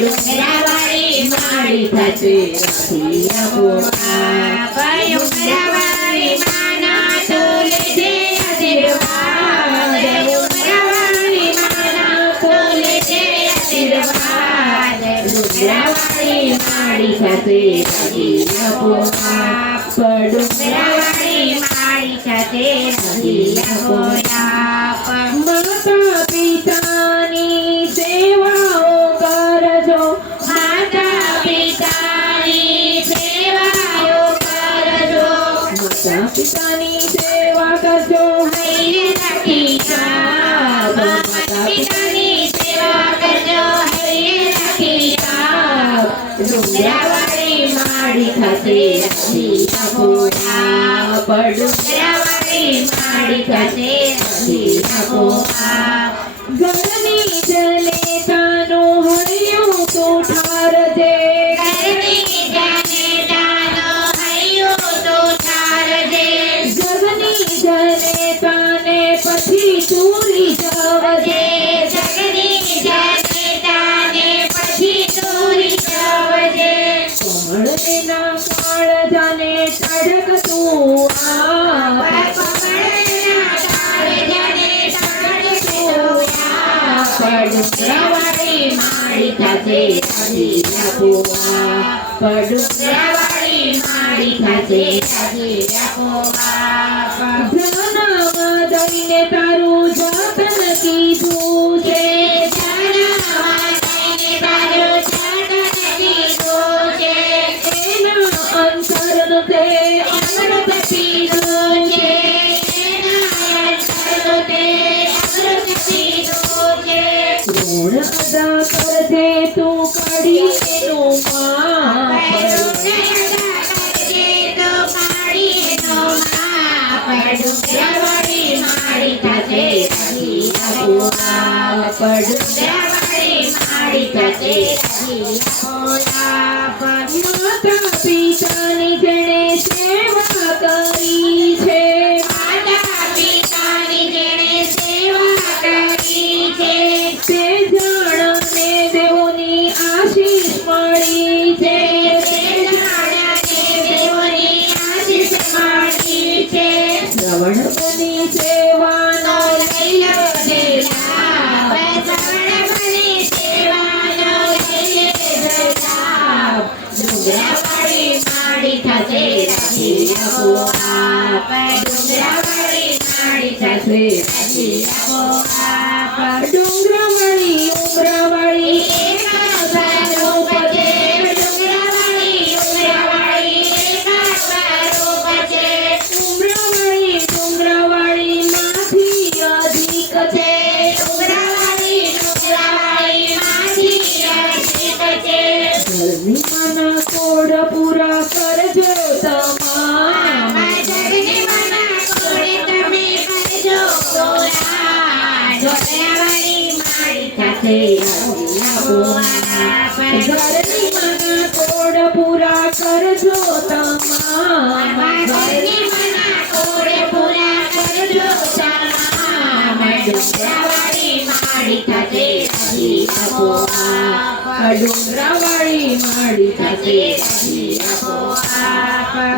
ડુંગરાવાળી માડી થશે રખી ડુંગરાવાળી માના તોલે છે આશીર્વાદ ડુંગરાવાળી માના તોલે છે આશીર્વાદ ડુંગરાવાળી માડી થશે રખી ડુંગરાવાળી માડી થશે રખી માતા પિતાની સેવાઓ કરજો માતા પિતાની સેવાઓ કરજો માતા પિતાની સેવા કરજો હૈરે સખી માતા પિતાની સેવા કરજો હૈરે સખી ડુંગરાવાળી માડી થશે રખી ડુંગરાવાળી માડી થશે રખી ઘરની જનેતાનો હૈયું તો ઠારજે ઘરની જનેતાનો હૈયું તો ઠારજે જગની જનેતાને પછી ચૂરી જવજે જગની જનેતાને પછી ચૂરી જવજે કમળના કાળજાને ટળકતું ડુંગરાવાળી માડી થશે રખી ડુંગરાવાળી માડી થશે રખી ધનમાં દઈને તારું જતન કીધું છે ધનમાં દઈને તારું જતન કીધું છે એના અંતરનું તે અમૃત પીધું છે એના અંતરનું તે અમૃત પીધું છે ઋણ અદા કરજે તું કાઢી એનું માપ ડુંગરાવાળી માડી થશે રખી ડુંગરાવાળી માડી થશે રખી માતા પિતાની જેણે સેવા કરી છે માતા પિતાની જેણે સેવા કરી છે તે જાણને દેવોની આશીષ મળી છે તે જાણને દેવોની આશીષ મળી છે શ્રવણ બની સેવાનો લઈ લેજે લાભ શ્રવણ બની સેવાનો લઈ લેજે લાભ ડુંગરાવાળી માડી થશે રખી ડુંગરાવાળી માડી થશે રખી ડુંગરાવાળી ઉમરાવાળી ધર્મીમાના કોડ પૂરા કરજો તમારા ધર્મીમાના કોડ તમે કરજો પૂરા ડુંગરાવાળી માડી થશે ધર્મીમાના કોડ પૂરા કરજો તમારા ધર્મીમાના કોડ પૂરા કરજો તમારા ડુંગરાવાળી માડી થશે રખી ડુંગરાવાળી માડી થશે રખી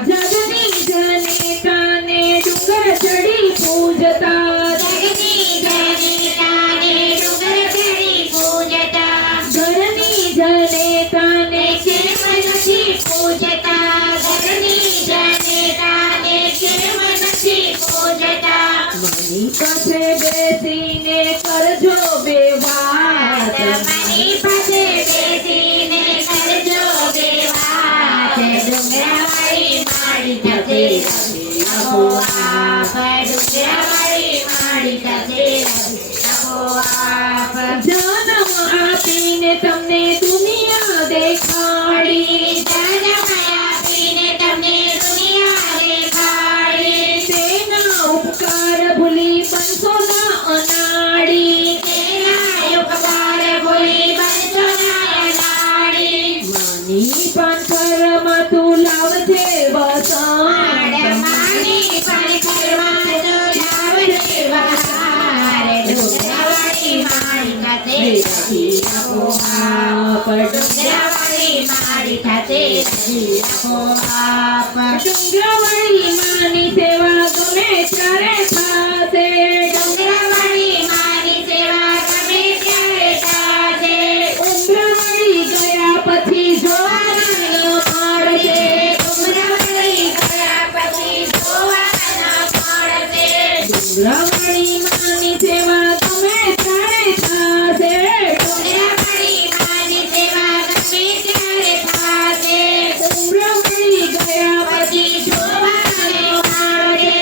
જગની જનેતાને ડુંગર ચડી પૂજતા જગની જનેતાને ડુંગર ચડી પૂજતા ઘરની જનેતાને કેમ નથી પૂજતા ઘરની જનેતાને કેમ નથી પૂજતા મની પાસે બેસીને કરજો બે વાત મની પાસે બેસીને કરજો બે વાત ડુંગરાવાળી માડી થશે રખી ડુંગરાવાળી માડી થશે રખી જન્મ આપીને તમને દુનિયા દેખાડી જન્મ આપીને તમને દુનિયા દેખાડી તેના ઉપકાર ભૂલી બનશો ના અનાડી તેના ઉપકાર ભૂલી બનશો ના અનાડી માની પાનખરમાં તું લાવજે વસંત માની પાનખરમાં તું લાવજે વસંત ડુંગરાવાળી માડી થશે રાખી આપો આપ ડુંગરાવાળી મારી સાથે રાખી આપો આપ ડુંગરાવાળી માની સેવા ગમે ત્યારે થાશે ડુંગરાવાળી માની સેવા ગમે ત્યારે થાશે ઉમરાવાળી ગયા પછી જોવાના મળશે ઉમરાવાળી ગયા પછી જોવાના મળશે ડુંગરાવાળી માની સેવા ગમે ત્યારે થાશે ડુંગરાવાળી માની સેવા ગમે ત્યારે થાશે ઉમરાવાળી ગયા પછી જોવાના મળે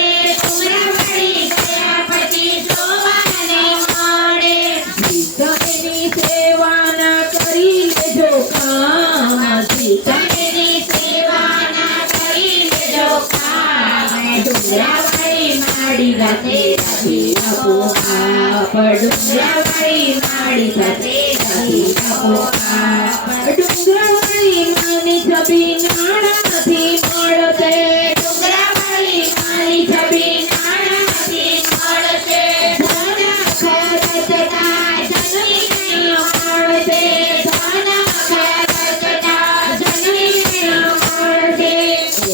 ઉમરાવાળી ગયા પછી જોવાના મળે જીતની સેવા ના કરી લેજો કામ જીતની સેવા ના કરી લેજો કામ ડુંગરાવાળી માડી સાથે રાખી આપો આપ ડુંગરાવાળી માડી સાથે રાખી આપો આપ ડુંગરાવાળી માની છબી નાણાથી મળશે ડુંગરાવાળી માની છબી નાણાથી મળશે ધન ખર્ચ થાય ધનની મળશે ધન ખર્ચ થાય ધનની મળશે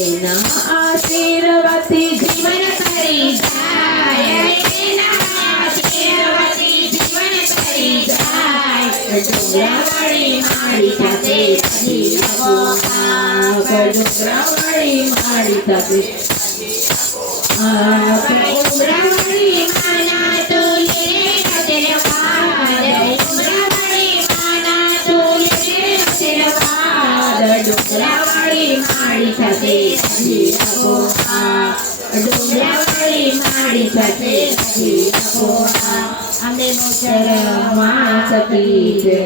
એના આશીર્વાદથી જીવન તરી જાય એના આશીર્વાદથી જીવન તરી જાય ડુંગરાવાળી મારી સાથે રાખી આપો આપ ડુંગરાવાળી મારી સાથે આપ ઉમરાવાળી માના તોલે આશીર્વાદ ઉમરાવાળી માના તોલે આશીર્વાદ ડુંગરાવાળી મારી સાથે રાખી આપો આપ ડુંગરાવાળી મારી સાથે રાખી આપો આપ અમને મોચર માં સતી છે